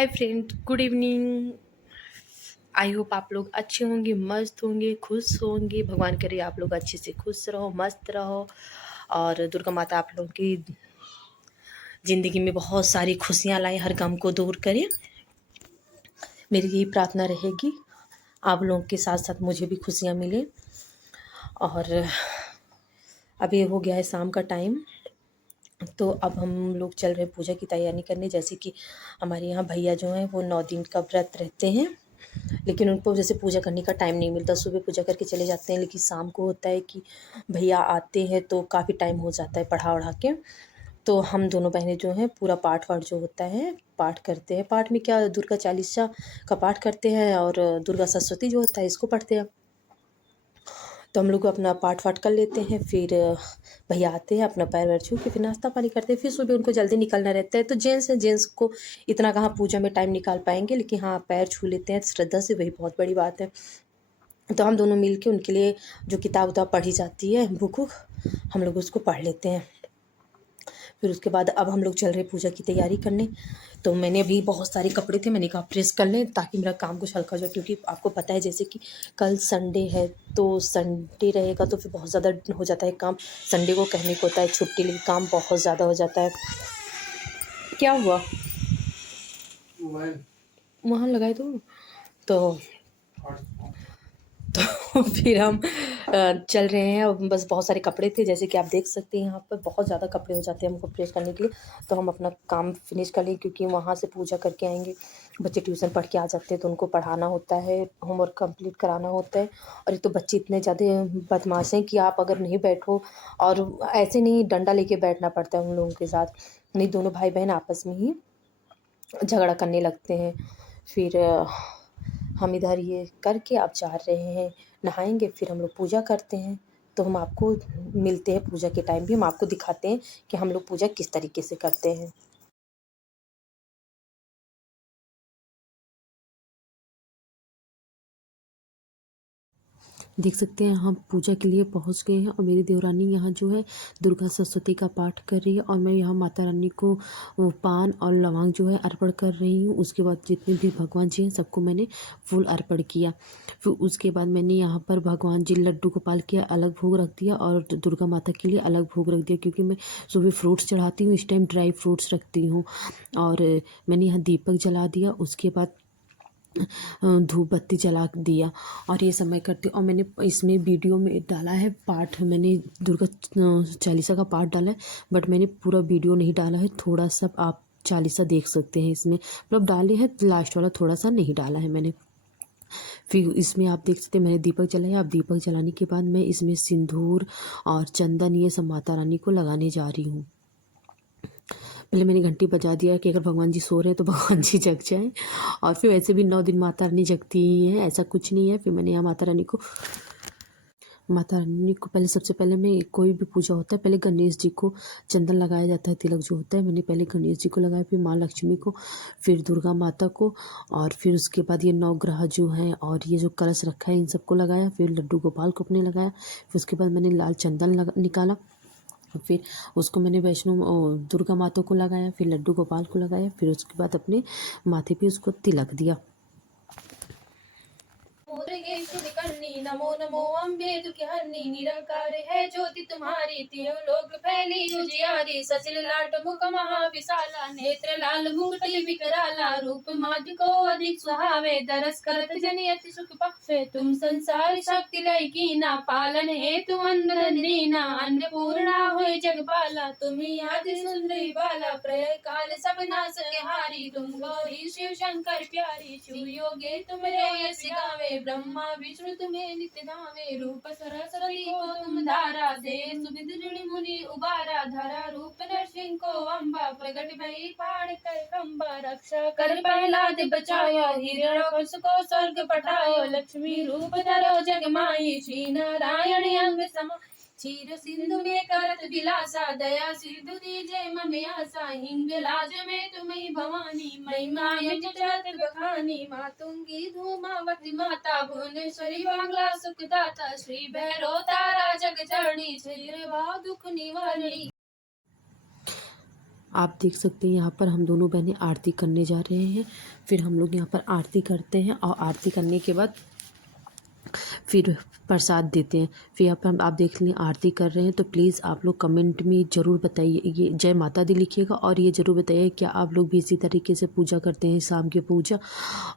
Hi friend, good evening. I hope आप लोग अच्छे होंगे, मस्त होंगे, खुश होंगे। भगवान करे आप लोग अच्छे से खुश रहो, मस्त रहो और दुर्गा माता आप लोगों की ज़िंदगी में बहुत सारी खुशियाँ लाए, हर गम को दूर करें। मेरी यही प्रार्थना रहेगी, आप लोगों के साथ साथ मुझे भी खुशियाँ मिले। और अभी हो गया है शाम का टाइम, तो अब हम लोग चल रहे हैं पूजा की तैयारी करने। जैसे कि हमारे यहाँ भैया जो हैं वो 9 दिन का व्रत रहते हैं, लेकिन उनको जैसे पूजा करने का टाइम नहीं मिलता। सुबह पूजा करके चले जाते हैं, लेकिन शाम को होता है कि भैया आते हैं तो काफ़ी टाइम हो जाता है पढ़ा वढ़ा के। तो हम दोनों बहनें जो हैं पूरा पाठ वाठ जो होता है पाठ करते हैं। पाठ में क्या, दुर्गा चालीसा का पाठ करते हैं और दुर्गा सप्तशती जो होता है इसको पढ़ते हैं। तो हम लोग अपना पाठ वाठ कर लेते हैं, फिर भैया आते हैं, अपना पैर वैर छू के फिर नाश्ता पानी करते हैं। फिर सुबह उनको जल्दी निकलना रहता है, तो जेंट्स हैं, जेंट्स को इतना कहाँ पूजा में टाइम निकाल पाएंगे, लेकिन हाँ पैर छू लेते हैं श्रद्धा से, वही बहुत बड़ी बात है। तो हम दोनों मिल के उनके लिए जो किताब उताब पढ़ी जाती है, बुक वुक, हम लोग उसको पढ़ लेते हैं। फिर उसके बाद अब हम लोग चल रहे पूजा की तैयारी करने। तो मैंने अभी बहुत सारे कपड़े थे, मैंने कहा प्रेस कर लें ताकि मेरा काम कुछ हल्का हो जाए, क्योंकि आपको पता है जैसे कि कल संडे है, तो संडे रहेगा तो फिर बहुत ज़्यादा हो जाता है काम। संडे को कहने को होता है छुट्टी, लेकिन काम बहुत ज़्यादा हो जाता है। क्या हुआ वहाँ लगाए तो तो फिर हम चल रहे हैं। अब बस बहुत सारे कपड़े थे, जैसे कि आप देख सकते हैं यहाँ पर बहुत ज़्यादा कपड़े हो जाते हैं हमको प्रेस करने के लिए। तो हम अपना काम फिनिश कर लें, क्योंकि वहाँ से पूजा करके आएंगे, बच्चे ट्यूशन पढ़ के आ जाते हैं तो उनको पढ़ाना होता है, होमवर्क कंप्लीट कराना होता है। और एक तो बच्चे इतने ज़्यादा बदमाश हैं कि आप अगर नहीं बैठो, और ऐसे नहीं डंडा लेके बैठना पड़ता है उन लोगों के साथ, नहीं दोनों भाई बहन आपस में ही झगड़ा करने लगते हैं। फिर हम इधर ये करके अब जा रहे हैं, नहाएंगे, फिर हम लोग पूजा करते हैं। तो हम आपको मिलते हैं पूजा के टाइम भी, हम आपको दिखाते हैं कि हम लोग पूजा किस तरीके से करते हैं। देख सकते हैं हम पूजा के लिए पहुंच गए हैं, और मेरी देवरानी यहाँ जो है दुर्गा सप्तशती का पाठ कर रही है, और मैं यहाँ माता रानी को वो पान और लौंग जो है अर्पण कर रही हूँ। उसके बाद जितने भी भगवान जी हैं सबको मैंने फूल अर्पण किया। फिर उसके बाद मैंने यहाँ पर भगवान जी लड्डू गोपाल के अलग भोग रख दिया, और दुर्गा माता के लिए अलग भोग रख दिया, क्योंकि मैं सुबह फ्रूट्स चढ़ाती हूँ, इस टाइम ड्राई फ्रूट्स रखती हूँ। और मैंने यहाँ दीपक जला दिया, उसके बाद धूप बत्ती जला दिया, और ये सब मैं करती हूँ। और मैंने इसमें वीडियो में डाला है पाठ, मैंने दुर्गा चालीसा का पाठ डाला है, बट मैंने पूरा वीडियो नहीं डाला है, थोड़ा सा आप चालीसा देख सकते हैं इसमें, मतलब डाले हैं लास्ट वाला, थोड़ा सा नहीं डाला है मैंने। फिर इसमें आप देख सकते हैं मैंने दीपक जलाया। अब दीपक जलाने के बाद मैं इसमें सिंदूर और चंदन ये सब माता रानी को लगाने जा रही हूँ। पहले मैंने घंटी बजा दिया कि अगर भगवान जी सो रहे हैं तो भगवान जी जग जाएं। और फिर वैसे भी 9 दिन माता रानी जगती ही हैं, ऐसा कुछ नहीं है। फिर मैंने यहाँ माता रानी को पहले, सबसे पहले मैं, कोई भी पूजा होता है पहले गणेश जी को चंदन लगाया जाता है, तिलक जो होता है, मैंने पहले गणेश जी को लगाया, फिर माँ लक्ष्मी को, फिर दुर्गा माता को, और फिर उसके बाद ये नवग्रह जो हैं और ये जो कलश रखा है इन सबको लगाया। फिर लड्डू गोपाल को अपने लगाया। फिर उसके बाद मैंने लाल चंदन निकाला, फिर उसको मैंने वैष्णो दुर्गा माता को लगाया, फिर लड्डू गोपाल को लगाया, फिर उसके बाद अपने माथे पे उसको तिलक दिया। नमो नमो अम्बे दुखी हरनी, निरंकार है ज्योति तुम्हारी, तीनों लोक फैली उजियारी, सचिल लाट मुख महाविशाला, नेत्र लाल मुकुट विकराला, रूप माधि को अधिक सुहावे, दरस करत जनि अति सुख पावे, तुम संसार शक्ति लय कीना, पालन हेतु अंधन दीना, अन्नपूर्णा हुई जगपाला, तुम्ही आदि सुंदरी बाला, प्रलय काल सब नाश के हारी, तुम गौरी शिव शंकर प्यारी, शिव योगे तुमरे यश गावे, ब्रह्मा विष्णु तुम्हें नित्य धावे, रूप सरस्वती को तुम धारा, दे सुविद ऋणि मुनि उबारा, धरा रूप नरसिंह को अम्बा, प्रगट भई पहाड़ कर खम्बा, रक्षा कर प्रहलाद बचाया, हिरण्यकश को स्वर्ग पठायो, लक्ष्मी रूप धरो जग माई, श्री नारायण अंग समा, क्षीर सिंधु में करत विलासा, दया सिंधु दीजे मम आसा, हिंग लाज में तुम्हें भवानी, महिमा यजत बखानी, मातुंगी धूमावती माता, भुवनेश्वरी बांग्ला सुखदाता, श्री भैरव तारा जग जननी, श्री भाव दुख निवारणी। आप देख सकते हैं यहाँ पर हम दोनों बहनें आरती करने जा रहे हैं। फिर हम लोग यहाँ पर आरती करते हैं और आरती करने के बाद फिर प्रसाद देते हैं। फिर यहाँ पर हम आप देख लें आरती कर रहे हैं, तो प्लीज़ आप लोग कमेंट में ज़रूर बताइए, ये जय माता दी लिखिएगा और ये ज़रूर बताइए क्या आप लोग भी इसी तरीके से पूजा करते हैं शाम की पूजा।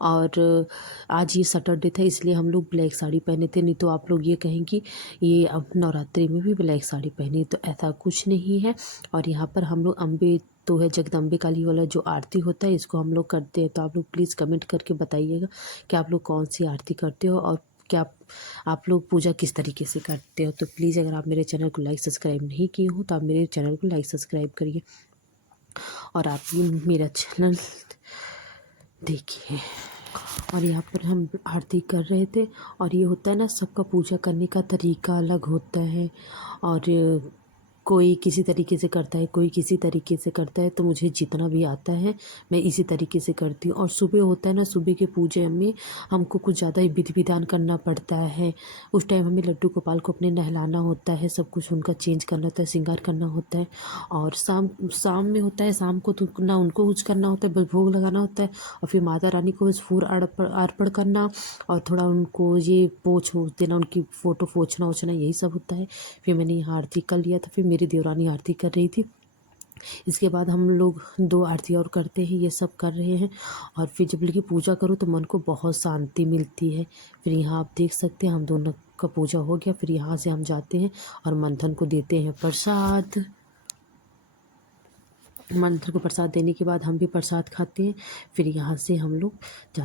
और आज ये सैटरडे था इसलिए हम लोग ब्लैक साड़ी पहने थे, नहीं तो आप लोग ये कहें कि ये अब नवरात्रि में भी ब्लैक साड़ी पहनी, तो ऐसा कुछ नहीं है। और यहाँ पर हम लोग अम्बे तो है जगदम्बे काली वाला जो आरती होता है इसको हम लोग करते हैं। तो आप लोग प्लीज़ कमेंट करके बताइएगा कि आप लोग कौन सी आरती करते हो और क्या आप लोग पूजा किस तरीके से करते हो। तो प्लीज़ अगर आप मेरे चैनल को लाइक सब्सक्राइब नहीं किए हो तो आप मेरे चैनल को लाइक सब्सक्राइब करिए और आप भी मेरा चैनल देखिए। और यहाँ पर हम आरती कर रहे थे और ये होता है ना, सबका पूजा करने का तरीका अलग होता है और कोई किसी तरीके से करता है, कोई किसी तरीके से करता है। तो मुझे जितना भी आता है मैं इसी तरीके से करती हूँ। और सुबह होता है ना, सुबह के पूजे में हमको कुछ ज़्यादा ही विधि विधान करना पड़ता है। उस टाइम हमें लड्डू गोपाल को अपने नहलाना होता है, सब कुछ उनका चेंज करना होता है, श्रृंगार करना होता है। और शाम में होता है, शाम को तो ना उनको कुछ करना होता है, बस भोग लगाना होता है और फिर माता रानी को बस फूल अर्पण करना और थोड़ा उनको ये पोछ देना, उनकी फ़ोटो पोछना ओछना, यही सब होता है। फिर मैंने यहाँ आरती कर लिया था, फिर मेरी देवरानी आरती कर रही थी। इसके बाद हम लोग 2 आरती और करते हैं, ये सब कर रहे हैं। और फिर जब लेके पूजा करो तो मन को बहुत शांति मिलती है। फिर यहाँ आप देख सकते हैं हम दोनों का पूजा हो गया। फिर यहाँ से हम जाते हैं और मंथन को देते हैं प्रसाद। मंत्र को प्रसाद देने के बाद हम भी प्रसाद खाते हैं। फिर यहाँ से हम लोग जाते